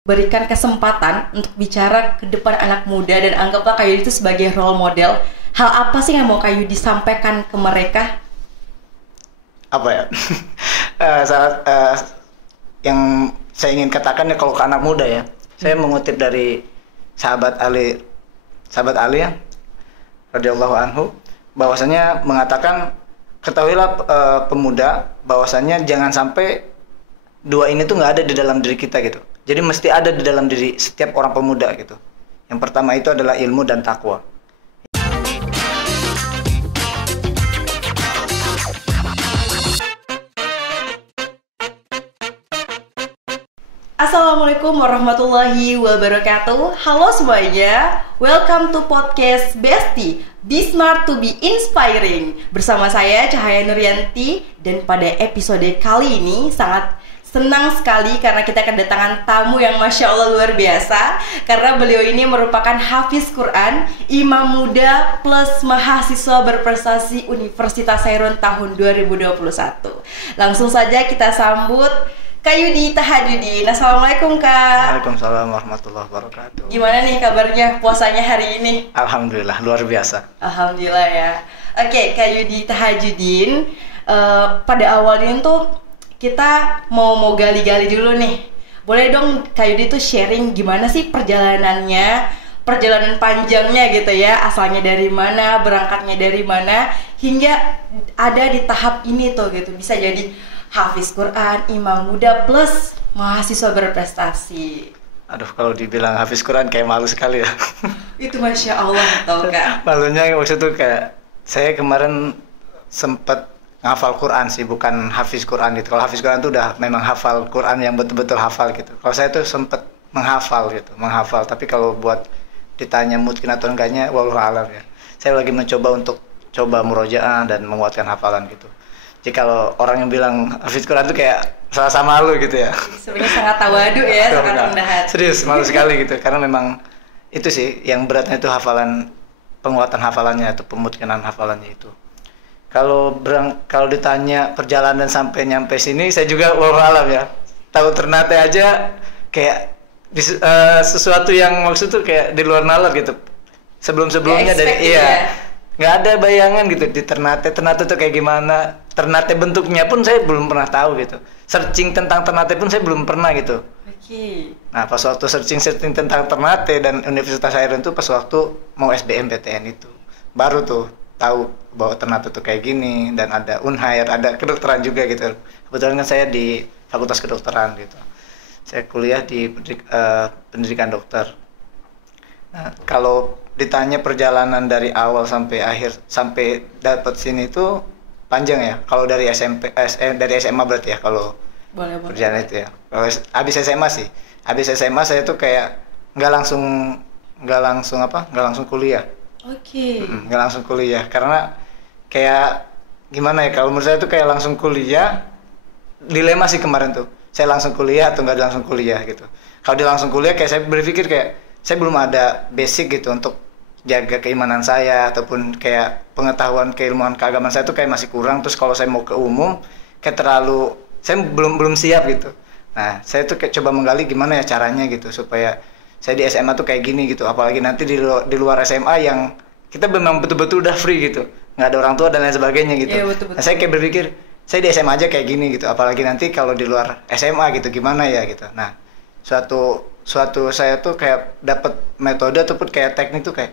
berikan kesempatan untuk bicara ke depan anak muda dan anggaplah Kak Yudi itu sebagai role model. Hal apa sih yang mau Kak Yudi sampaikan ke mereka? Apa ya? Yang saya ingin katakan ya kalau ke anak muda ya, saya mengutip dari sahabat Ali ya, radhiyallahu anhu, bahwasanya mengatakan ketahuilah pemuda bahwasanya jangan sampai dua ini tuh nggak ada di dalam diri kita gitu. Jadi mesti ada di dalam diri setiap orang pemuda gitu. Yang pertama itu adalah ilmu dan takwa. Assalamualaikum warahmatullahi wabarakatuh. Halo semuanya, welcome to podcast Besti, Be Smart to be Inspiring. Bersama saya Cahaya Nuryanti. Dan pada episode kali ini sangat senang sekali karena kita kedatangan tamu yang Masya Allah luar biasa. Karena beliau ini merupakan hafiz Quran, imam muda plus mahasiswa berprestasi Universitas Sairun tahun 2021. Langsung saja kita sambut Kak Yudi Tahajudin. Assalamualaikum Kak. Waalaikumsalam warahmatullahi wabarakatuh. Gimana nih kabarnya puasanya hari ini? Alhamdulillah, luar biasa. Alhamdulillah ya. Oke, Kak Yudi Tahajudin, pada awalnya tuh kita mau gali-gali dulu nih. Boleh dong Kak Yudi tuh sharing gimana sih perjalanannya, perjalanan panjangnya gitu ya, asalnya dari mana, berangkatnya dari mana, hingga ada di tahap ini tuh gitu, bisa jadi hafiz Quran, imam muda plus mahasiswa berprestasi. Aduh, kalau dibilang hafiz Quran kayak malu sekali ya. Itu Masya Allah tau Kak. Malunya maksud tuh kayak saya kemarin sempet ngafal Quran sih, bukan hafiz Quran gitu. Kalau hafiz Quran tuh udah memang hafal Quran yang betul-betul hafal gitu. Kalau saya tuh sempet menghafal gitu, menghafal. Tapi kalau buat ditanya mungkin atau enggaknya, wallahu a'lam ya. Saya lagi mencoba untuk coba murojaah dan menguatkan hafalan gitu. Jadi kalau orang yang bilang hafiz Quran tuh kayak salah sama lu gitu ya. Sebenarnya sangat tawadu ya, sangat rendah hati. Serius, malu sekali gitu. Karena memang itu sih yang beratnya itu hafalan, penguatan hafalannya atau pemutihan hafalannya itu. Kalau ditanya perjalanan sampai nyampe sini, saya juga wallahu alam ya. Tahu Ternate aja kayak sesuatu yang maksud tuh kayak di luar nalar gitu. Sebelumnya dari nggak ada bayangan gitu di Ternate tuh kayak gimana. Ternate bentuknya pun saya belum pernah tahu gitu. Searching tentang Ternate pun saya belum pernah gitu. Oke. Nah, pas waktu searching tentang Ternate dan Universitas Sairun tuh pas waktu mau SBMPTN itu, baru tuh tahu bahwa Ternate tuh kayak gini, dan ada Unhair, ada kedokteran juga gitu. Kebetulan kan saya di Fakultas Kedokteran gitu. Saya kuliah di pendidikan dokter. Nah, kalau ditanya perjalanan dari awal sampai akhir sampai dapat sini itu panjang ya. Kalau dari dari SMA berarti ya, kalau boleh. perjalanan itu ya. Kalau habis SMA sih. Habis SMA saya tuh kayak nggak langsung kuliah. Oke. Nggak langsung kuliah karena kayak gimana ya, kalau menurut saya tuh kayak langsung kuliah, dilema sih kemarin tuh. Saya langsung kuliah atau nggak langsung kuliah gitu. Kalau dia langsung kuliah kayak saya berpikir kayak saya belum ada basic gitu untuk jaga keimanan saya ataupun kayak pengetahuan keilmuan keagamaan saya tuh kayak masih kurang. Terus kalau saya mau ke umum kayak terlalu, saya belum siap gitu. Nah, saya tuh kayak coba menggali gimana ya caranya gitu supaya saya di SMA tuh kayak gini gitu. Apalagi nanti di luar SMA yang kita memang betul-betul udah free gitu, nggak ada orang tua dan lain sebagainya gitu. Iya, betul. Nah, saya kayak berpikir saya di SMA aja kayak gini gitu, apalagi nanti kalau di luar SMA gitu gimana ya gitu. Nah, suatu saya tuh kayak dapat metode ataupun kayak teknik tuh kayak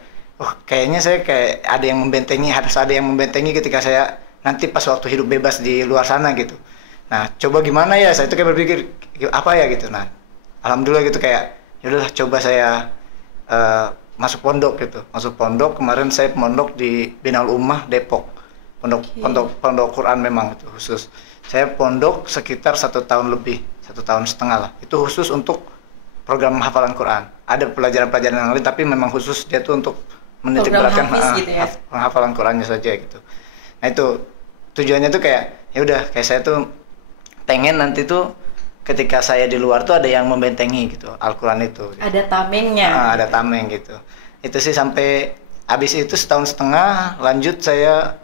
kayaknya saya kayak ada yang membentengi, harus ada yang membentengi ketika saya nanti pas waktu hidup bebas di luar sana gitu. Nah, coba gimana ya, saya tuh kayak berpikir apa ya gitu. Nah, alhamdulillah gitu kayak yaudahlah coba saya masuk pondok gitu. Masuk pondok, kemarin saya pondok di Binaul Ummah Depok. Pondok Quran memang itu khusus. Saya pondok sekitar 1 tahun lebih, 1,5 tahun lah. Itu khusus untuk program hafalan Quran. Ada pelajaran-pelajaran yang lain tapi memang khusus dia tuh untuk menitik beratkan gitu ya? Hafalan Qurannya saja gitu. Nah, itu tujuannya tuh kayak ya udah kayak saya tuh pengen nanti tuh ketika saya di luar tuh ada yang membentengi gitu Al-Quran itu gitu. Ada tamengnya. Ada tameng gitu. Itu sih sampai habis itu 1,5 tahun lanjut saya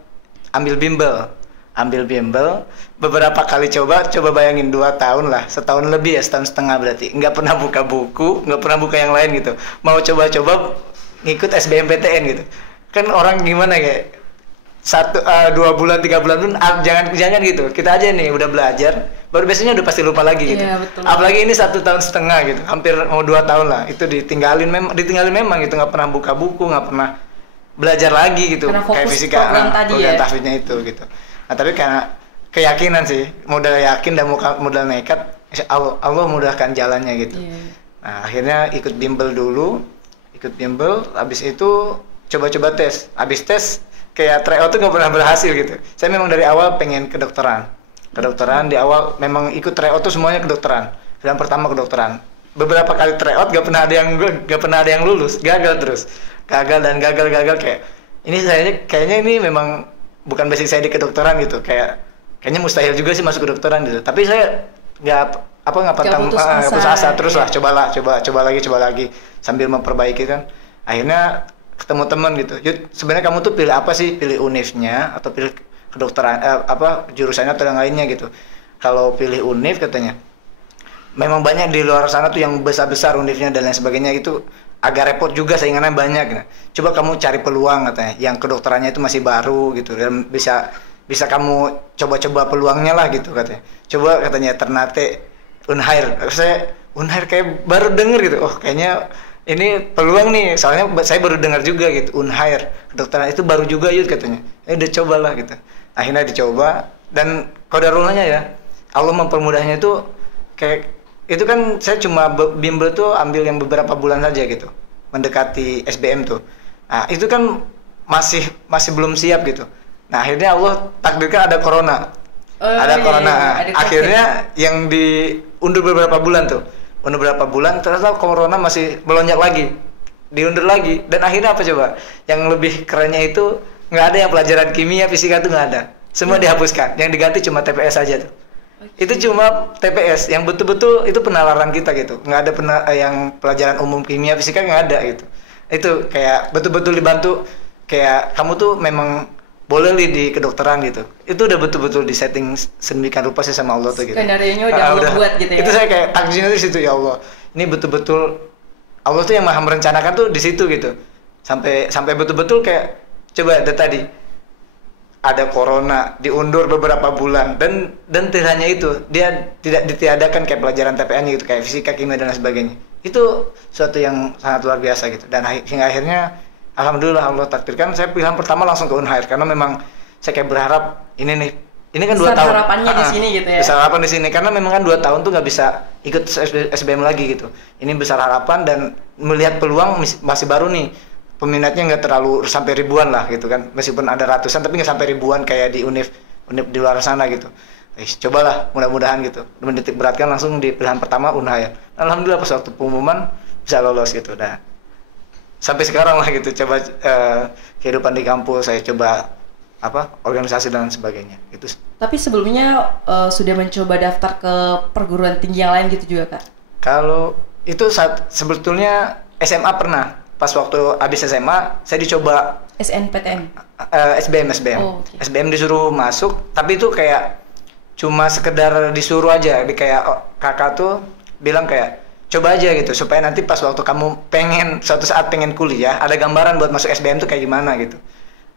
ambil bimbel ambil bimbel, beberapa kali coba bayangin 2 tahun lah, setahun lebih ya, setahun setengah berarti, nggak pernah buka buku, nggak pernah buka yang lain gitu, mau coba-coba ngikut SBMPTN gitu, kan orang gimana kayak 2 bulan 3 bulan pun jangan gitu, kita aja nih udah belajar, baru biasanya udah pasti lupa lagi gitu, betul. Apalagi ini 1 tahun setengah gitu, hampir mau 2 tahun lah, itu ditinggalin memang gitu, nggak pernah buka buku, nggak pernah belajar lagi gitu, kayak fisika, program tahfidnya itu gitu. Nah tapi karena keyakinan sih, modal yakin dan modal nekat, Allah mudahkan jalannya gitu. Nah akhirnya ikut bimbel dulu, habis itu coba-coba tes, habis tes kayak tryout tuh nggak pernah berhasil gitu. Saya memang dari awal pengen kedokteran di awal memang ikut tryout tuh semuanya kedokteran. Yang pertama kedokteran, beberapa kali tryout nggak pernah ada yang lulus, gagal kayak kayaknya ini memang bukan basic saya di kedokteran gitu, kayaknya mustahil juga sih masuk kedokteran gitu. Tapi saya nggak putus asa terus lah, coba lagi sambil memperbaiki kan. Akhirnya ketemu teman gitu, Yud, sebenarnya kamu tuh pilih apa sih, pilih univnya atau pilih kedokteran jurusannya atau yang lainnya gitu. Kalau pilih univ katanya memang banyak di luar sana tuh yang besar univnya dan lain sebagainya, itu agak repot juga, saingannya banyak gitu. Coba kamu cari peluang katanya, yang kedokterannya itu masih baru gitu, dan bisa kamu coba peluangnya lah gitu katanya. Coba katanya Ternate, Unhair. Saya Unhair kayak baru denger gitu, oh kayaknya ini peluang nih, soalnya saya baru dengar juga gitu, Unhair kedokteran itu baru juga Yud katanya. Udah cobalah gitu. Akhirnya dicoba, dan qadarulahnya ya, Allah mempermudahnya itu kayak itu kan saya cuma bimbel tuh ambil yang beberapa bulan saja gitu, mendekati SBM tuh. Nah itu kan masih belum siap gitu. Nah akhirnya Allah takdirkan ada corona, akhirnya yang diundur beberapa bulan ternyata corona masih melonjak lagi, diundur lagi, dan akhirnya apa coba? Yang lebih kerennya itu nggak ada yang pelajaran kimia, fisika tuh nggak ada, semua dihapuskan, yang diganti cuma TPS aja tuh. Itu cuma TPS yang betul-betul itu penalaran kita gitu, nggak ada yang pelajaran umum kimia fisika nggak ada gitu. Itu kayak betul-betul dibantu, kayak kamu tuh memang boleh di kedokteran gitu. Itu udah betul-betul disetting sedemikian rupa sih sama Allah tuh gitu. Skenarionya udah Allah buat gitu ya. Itu saya kayak takjilnya di situ, ya Allah, ini betul-betul Allah tuh yang maha merencanakan tuh di situ gitu, sampai betul-betul kayak coba tadi ada corona, diundur beberapa bulan, dan tidak hanya itu, dia tidak ditiadakan kayak pelajaran TPN gitu, kayak fisika, kimia dan lain sebagainya. Itu suatu yang sangat luar biasa gitu. Dan hingga akhirnya alhamdulillah Allah takdirkan saya pilihan pertama langsung ke Unhair, karena memang saya kayak berharap ini kan 2 tahun. Harapannya di sini gitu ya. Besar harapan di sini, karena memang kan 2 tahun tuh nggak bisa ikut SBM lagi gitu. Ini besar harapan dan melihat peluang masih baru nih. Peminatnya nggak terlalu sampai ribuan lah gitu kan, meskipun ada ratusan tapi nggak sampai ribuan kayak di univ di luar sana gitu. Cobalah, mudah-mudahan gitu, menitik beratkan langsung di pilihan pertama Unhair. Alhamdulillah pas waktu pengumuman bisa lolos gitu. Nah sampai sekarang lah gitu, coba kehidupan di kampus, saya coba organisasi dan sebagainya gitu. Tapi sebelumnya sudah mencoba daftar ke perguruan tinggi yang lain gitu juga Kak? Kalau itu sebetulnya SMA pernah. Pas waktu habis SMA, saya dicoba SNPTN? SBM. Oh, okay. SBM disuruh masuk, tapi itu kayak cuma sekedar disuruh aja. Kayak kakak tuh bilang kayak, coba aja gitu, supaya nanti pas waktu kamu suatu saat pengen kuliah, ada gambaran buat masuk SBM tuh kayak gimana gitu.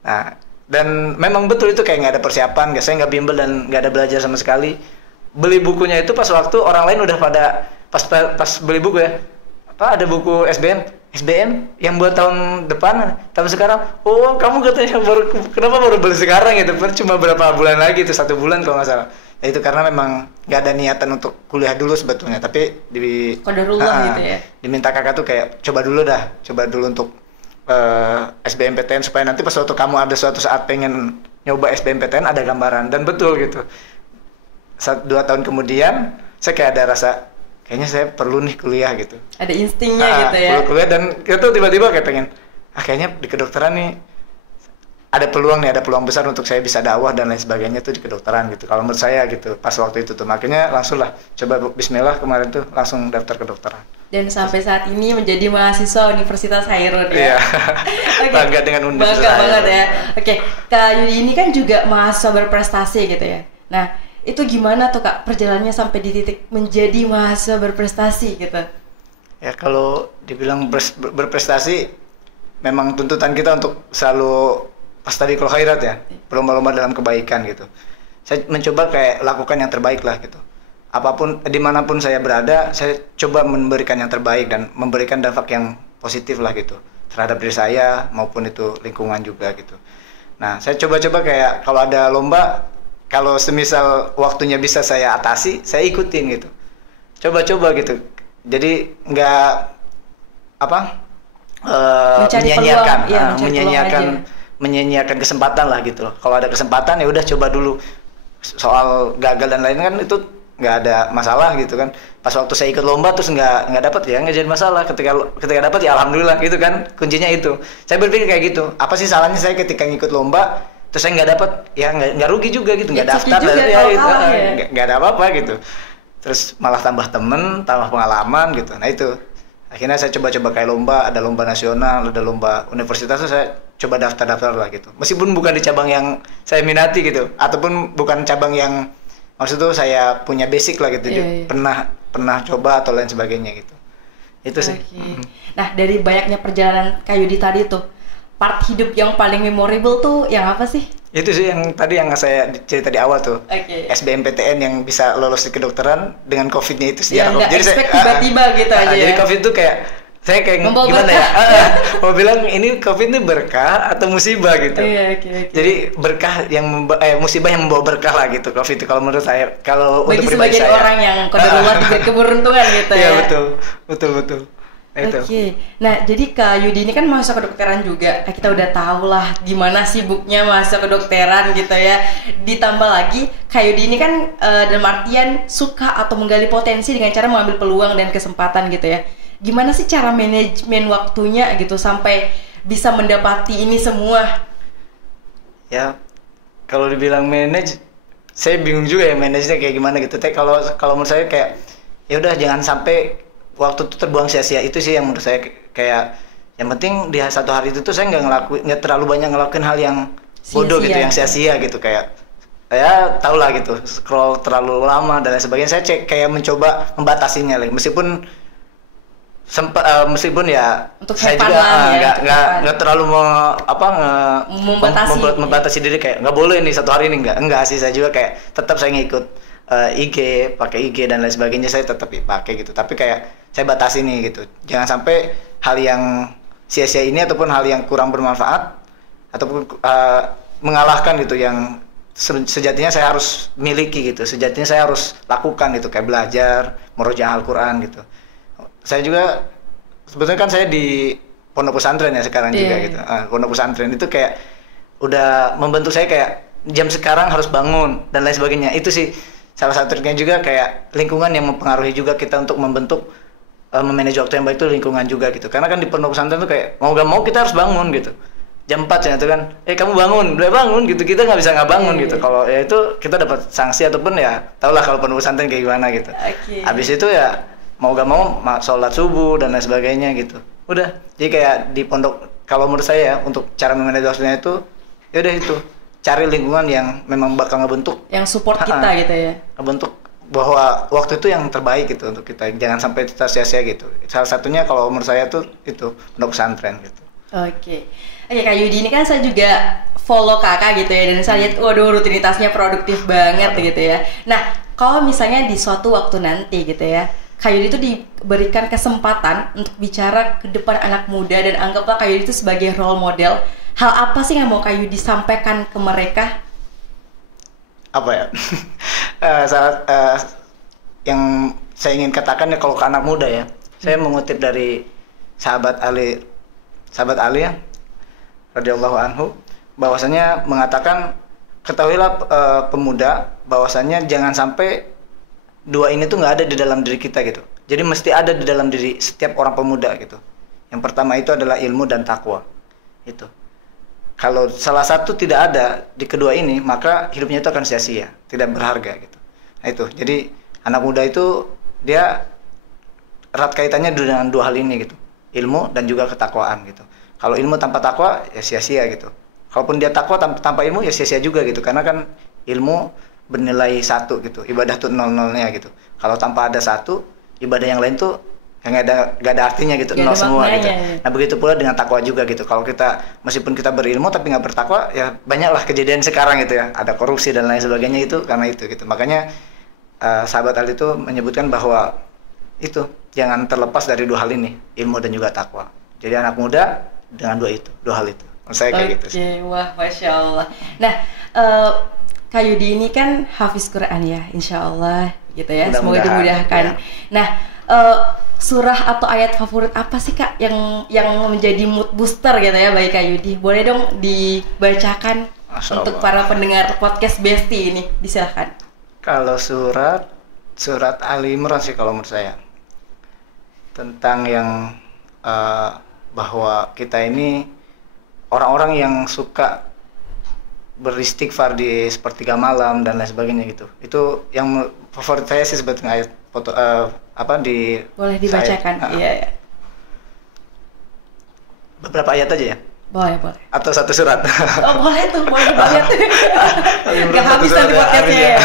Nah, dan memang betul itu kayak nggak ada persiapan, saya nggak bimbel dan nggak ada belajar sama sekali. Beli bukunya itu pas waktu orang lain udah pada, pas beli buku ya, ada buku SBM yang buat tahun depan, tapi sekarang, oh kamu katanya kenapa baru beli sekarang gitu, cuma berapa bulan lagi, itu 1 bulan kalau nggak salah. Ya itu karena memang nggak ada niatan untuk kuliah dulu sebetulnya, tapi qadarullah gitu ya. Diminta kakak tuh kayak coba dulu untuk SBMPTN, supaya nanti pas waktu kamu ada suatu saat pengen nyoba SBMPTN ada gambaran, dan betul gitu. 2 tahun kemudian saya kayak ada rasa kayaknya saya perlu nih kuliah gitu. Ada instingnya gitu ya. Perlu kuliah, dan itu tiba-tiba kayak pengen, kayaknya di kedokteran nih ada peluang nih, ada peluang besar untuk saya bisa dakwah dan lain sebagainya tuh di kedokteran gitu. Kalau menurut saya gitu, pas waktu itu tuh makanya langsung lah coba Bismillah kemarin tuh langsung daftar kedokteran. Dan sampai saat ini menjadi mahasiswa Universitas Khairun Iya. ya. Oke. Bangga dengan Universitas Bangga Khairun. banget ya. Oke, Kak Yudi ini kan juga mahasiswa berprestasi gitu ya. Nah, itu gimana tuh Kak perjalanannya sampai di titik menjadi mahasiswa berprestasi gitu? Ya kalau dibilang berprestasi, memang tuntutan kita untuk selalu fastabiqul khairat ya, berlomba-lomba dalam kebaikan gitu. Saya mencoba kayak lakukan yang terbaik lah gitu. Apapun, dimanapun saya berada, saya coba memberikan yang terbaik dan memberikan dampak yang positif lah gitu terhadap diri saya maupun itu lingkungan juga gitu. Nah, saya coba-coba kayak kalau ada lomba, kalau semisal waktunya bisa saya atasi, saya ikutin gitu. Coba-coba gitu. Jadi nggak apa menyanyiakan kesempatan lah gitu loh. Kalau ada kesempatan ya udah coba dulu. Soal gagal dan lain kan itu nggak ada masalah gitu kan. Pas waktu saya ikut lomba terus nggak dapat ya nggak jadi masalah. Ketika dapat ya alhamdulillah gitu kan, kuncinya itu. Saya berpikir kayak gitu. Apa sih salahnya saya ketika ngikut lomba terus saya nggak dapat, ya nggak rugi juga gitu, nggak daftar nggak ada apa-apa gitu. Terus malah tambah temen, tambah pengalaman gitu. Nah itu akhirnya saya coba-coba kayak lomba, ada lomba nasional, ada lomba universitas, saya coba daftar lah gitu. Meskipun bukan di cabang yang saya minati gitu, ataupun bukan cabang yang maksud tuh saya punya basic lah gitu. Pernah coba atau lain sebagainya gitu. Itu sih. Nah, dari banyaknya perjalanan Kak Yudi tadi tuh, part hidup yang paling memorable tuh yang apa sih? Itu sih yang tadi yang saya cerita di awal tuh. SBMPTN yang bisa lolos di kedokteran dengan COVID-nya itu sejarah. Jadi saya tiba-tiba gitu aja. Jadi COVID itu kayak saya kayak gimana ya? Mau bilang ini COVID ini berkah atau musibah gitu. Jadi berkah yang musibah yang membawa berkah lah gitu COVID itu kalau menurut saya. Kalau bagi sebagian orang yang qadarullah diberi keberuntungan gitu ya. Iya betul. Nah jadi Kak Yudi ini kan mahasiswa kedokteran juga. Kita udah tahu lah gimana sibuknya mahasiswa kedokteran gitu ya. Ditambah lagi Kak Yudi ini kan dalam artian suka atau menggali potensi dengan cara mengambil peluang dan kesempatan gitu ya. Gimana sih cara manajemen waktunya gitu sampai bisa mendapati ini semua? Ya kalau dibilang manage, saya bingung juga ya manajenya kayak gimana gitu. Tapi kalau menurut saya kayak ya udah jangan sampai waktu itu terbuang sia-sia. Itu sih yang menurut saya kayak yang penting di satu hari itu tuh saya nggak terlalu banyak ngelakuin hal yang bodoh gitu, yang sia-sia gitu, kayak ya tau lah gitu, scroll terlalu lama dan lain sebagainya. Saya kayak mencoba membatasinya lah, meskipun ya untuk saya juga nggak terlalu membatasi diri kayak nggak boleh nih satu hari ini, enggak sih. Saya juga kayak tetap saya ngikut pakai IG dan lain sebagainya, saya tetap pakai gitu, tapi kayak saya batasi nih gitu, jangan sampai hal yang sia-sia ini ataupun hal yang kurang bermanfaat ataupun mengalahkan gitu yang sejatinya saya harus miliki gitu, sejatinya saya harus lakukan gitu, kayak belajar, merojaah Al-Quran gitu. Saya juga sebetulnya kan saya di pondok pesantren ya sekarang juga gitu. Pondok pesantren itu kayak udah membentuk saya kayak jam sekarang harus bangun dan lain sebagainya. Itu sih salah satu triknya juga, kayak lingkungan yang mempengaruhi juga kita untuk membentuk memanage waktu yang baik itu lingkungan juga gitu. Karena kan di pondok pesantren tuh kayak mau gak mau kita harus bangun gitu. Jam 4 ya itu kan, kamu bangun, udah bangun gitu, kita nggak bisa nggak bangun gitu. Kalau ya itu kita dapat sanksi ataupun ya tau lah kalau pondok pesantren kayak gimana gitu. Habis itu ya mau gak mau sholat subuh dan lain sebagainya gitu. Udah, jadi kayak di pondok, kalau menurut saya ya, untuk cara memanage waktunya itu ya udah itu, cari lingkungan yang memang bakal ngebentuk, yang support kita gitu ya, ngebentuk bahwa waktu itu yang terbaik gitu untuk kita, jangan sampai kita sia-sia gitu. Salah satunya kalau menurut saya tuh itu pondok pesantren gitu. Oke, Kak Yudi ini kan saya juga follow kakak gitu ya, dan saya lihat waduh rutinitasnya produktif banget gitu ya. Nah kalau misalnya di suatu waktu nanti gitu ya, Kak Yudi itu diberikan kesempatan untuk bicara ke depan anak muda, dan anggaplah Kak Yudi itu sebagai role model, hal apa sih yang mau Kak Yudi sampaikan ke mereka? Apa ya? Yang saya ingin katakan ya, kalau ke anak muda ya, saya mengutip dari sahabat Ali ya, radhiyallahu anhu, bahwasanya mengatakan, ketahuilah pemuda, bahwasanya jangan sampai dua ini tuh nggak ada di dalam diri kita gitu. Jadi mesti ada di dalam diri setiap orang pemuda gitu. Yang pertama itu adalah ilmu dan takwa. Itu. Kalau salah satu tidak ada di kedua ini, maka hidupnya itu akan sia-sia, tidak berharga gitu. Nah itu, jadi anak muda itu dia erat kaitannya dengan dua hal ini gitu, ilmu dan juga ketakwaan gitu. Kalau ilmu tanpa takwa ya sia-sia gitu. Kalaupun dia takwa tanpa ilmu ya sia-sia juga gitu, karena kan ilmu bernilai 1 gitu, ibadah tuh nol-nolnya gitu. Kalau tanpa ada 1, ibadah yang lain tuh nggak ada artinya gitu, nol semua gitu. Nah begitu pula dengan takwa juga gitu. Kalau kita meskipun kita berilmu tapi nggak bertakwa, ya banyaklah kejadian sekarang gitu ya, ada korupsi dan lain sebagainya itu karena itu gitu. Makanya sahabat Ali itu menyebutkan bahwa itu jangan terlepas dari dua hal ini, ilmu dan juga takwa. Jadi anak muda dengan dua hal itu. Saya kayak gitu sih. Wah, Masya Allah. Nah, Kak Yudi ini kan hafiz Quran ya, insya Allah gitu ya. Semoga dimudahkan. Ya. Nah, surah atau ayat favorit apa sih Kak yang menjadi mood booster gitu ya bagi Kak Yudi? Boleh dong dibacakan untuk para pendengar podcast Besti ini, disilahkan. Kalau surat Ali Imran sih kalau menurut saya, tentang yang bahwa kita ini orang-orang yang suka beristighfar di sepertiga malam dan lain sebagainya gitu. Itu yang favorit saya sih sebetulnya ayat foto di boleh dibacakan. Iya. Beberapa ayat aja ya? Boleh. Atau satu surat? Oh boleh banget. Gak habis nanti podcastnya ya.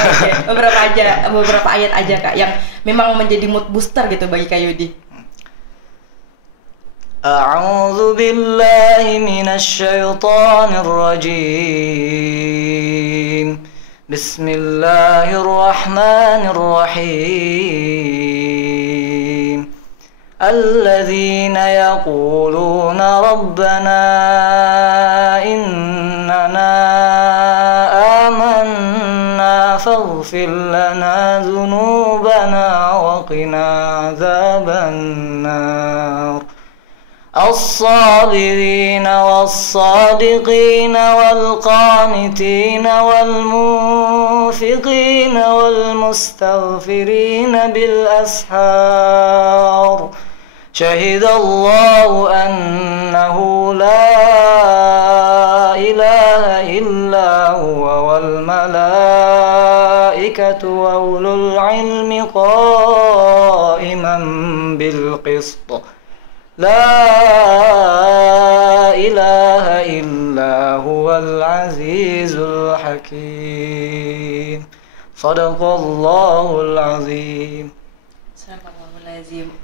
Okay. Beberapa ayat aja Kak yang memang menjadi mood booster gitu bagi Kak Yudi. A'udzu billahi minasy syaithanir rajim. Bismillahirrahmanirrahim. Alladzina yaquluna rabbana innana amanna faghfir lana dhunubana wa qina adzabannar. الصابرين والصادقين والقانتين والمنفقين والمستغفرين بالأسحار شهد الله أنه لا إله إلا هو والملائكة وأولو العلم قائما بالقسط لا إله إلا هو العزيز الحكيم صدق الله العظيم.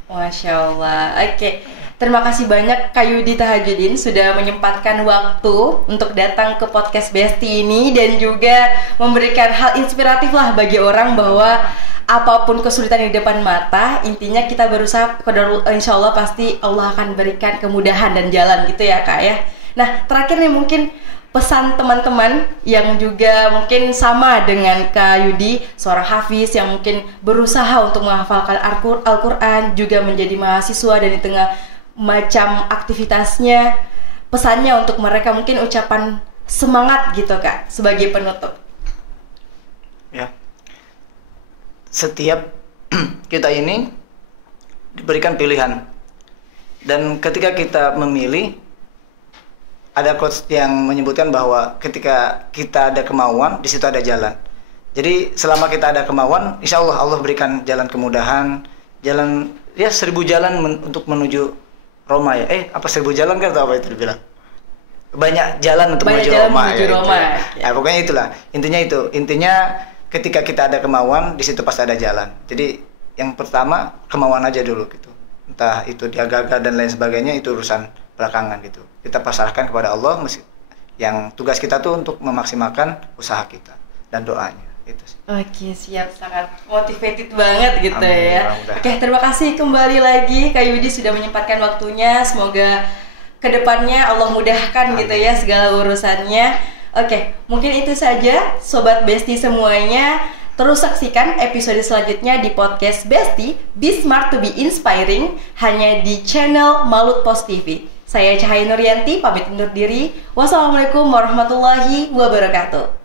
Masya Allah. Oke. Terima kasih banyak Kak Yudi Tahajudin sudah menyempatkan waktu untuk datang ke podcast Besti ini dan juga memberikan hal inspiratif lah bagi orang bahwa apapun kesulitan di depan mata, intinya kita berusaha, insya Allah pasti Allah akan berikan kemudahan dan jalan gitu ya Kak ya. Nah terakhir nih mungkin pesan teman-teman yang juga mungkin sama dengan Kak Yudi, seorang hafiz yang mungkin berusaha untuk menghafalkan Al-Quran, juga menjadi mahasiswa dan di tengah macam aktivitasnya, pesannya untuk mereka mungkin ucapan semangat gitu Kak sebagai penutup. Ya. Setiap kita ini diberikan pilihan, dan ketika kita memilih, ada quotes yang menyebutkan bahwa ketika kita ada kemauan, di situ ada jalan. Jadi selama kita ada kemauan, insya Allah berikan jalan kemudahan, jalan ya 1000 jalan untuk menuju Roma ya. 1000 jalan kan atau apa itu dibilang? Banyak jalan untuk menuju Roma. Ya, pokoknya itulah. Intinya ketika kita ada kemauan, di situ pasti ada jalan. Jadi yang pertama kemauan aja dulu gitu. Entah itu dia gagal dan lain sebagainya, itu urusan belakangan gitu. Kita pasrahkan kepada Allah, yang tugas kita tuh untuk memaksimalkan usaha kita dan doanya. Itu sih. Oke, siap, sangat motivated banget gitu. Amin, ya. Oke, terima kasih kembali lagi Kak Yudi sudah menyempatkan waktunya. Semoga kedepannya Allah mudahkan. Amin. Gitu ya segala urusannya. Oke, mungkin itu saja Sobat Besti semuanya. Terus saksikan episode selanjutnya di podcast Besti, Be Smart to be Inspiring, hanya di channel Malut Post TV. Saya Cahaya Nuryanti, pamit undur diri. Wassalamualaikum warahmatullahi wabarakatuh.